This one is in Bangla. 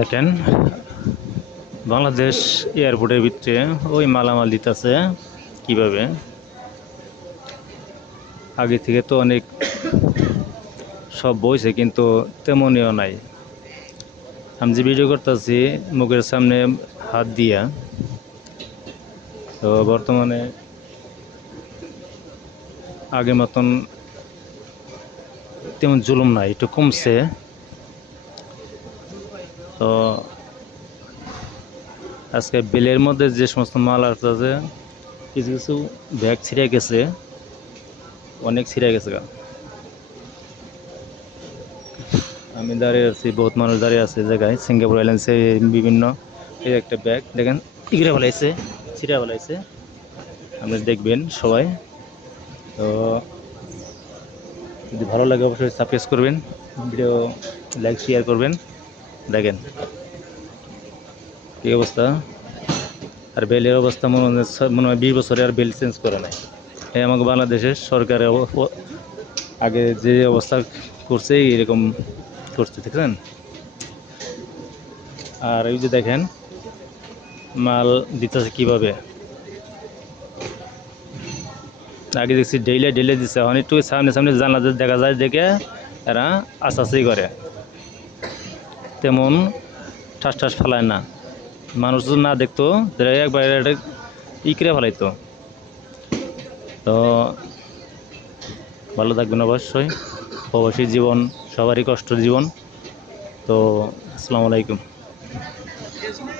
দেখেন বাংলাদেশ এয়ারপোর্টের ভিতরে ওই মালামাল দিতেছে কিভাবে। আগে থেকে তো অনেক সব বইছে, কিন্তু তেমনইও নাই। আমি যে ভিডিও করতেছি মুখের সামনে হাত দিয়া, তো বর্তমানে আগের মতন তেমন জুলুম নাই, একটু কমছে। তো আজকে বিলের মধ্যে যে সমস্ত মাল আসতেছে, কিছু কিছু ব্যাগ ছিঁড়ে গেছে, অনেক ছিঁড়ে গেছে। আমি দাঁড়িয়ে আছি, বহুত মানুষ দাঁড়িয়ে আছে জায়গায়, সিঙ্গাপুর এয়ারলাইন্সে বিভিন্ন। এই একটা ব্যাগ দেখেন ইগড়ে ফেলাইছে, ছিঁড়ে ফেলাইছে। আপনি দেখবেন সবাই। তো যদি ভালো লাগে অবশ্যই সাবস্ক্রাইব করবেন, ভিডিও লাইক শেয়ার করবেন। দেখেন কী অবস্থা। আর বেলের অবস্থা মনে হয় 20 বছরে আর বেল চেঞ্জ করে নাই। এই আমাকে বাংলাদেশের সরকারের আগে যে অবস্থা করছে এরকম করছে, দেখছেন। আর এই যে দেখেন মাল দিতেছে কিভাবে। আগে দেখছি ডেইলে ডেইলে দিচ্ছে, এখন একটু সামনে সামনে জানলা দেখা যায় দেখে এরা আস্তে করে, তেমন ঠাস ঠাস ফেলায় না। মানুষ যদি না দেখতো একবার এটা ইকরে ফেলাইতো। তো ভালো থাকবেন অবশ্যই। প্রবাসী জীবন সবারই কষ্টের জীবন। তো আসসালামু আলাইকুম।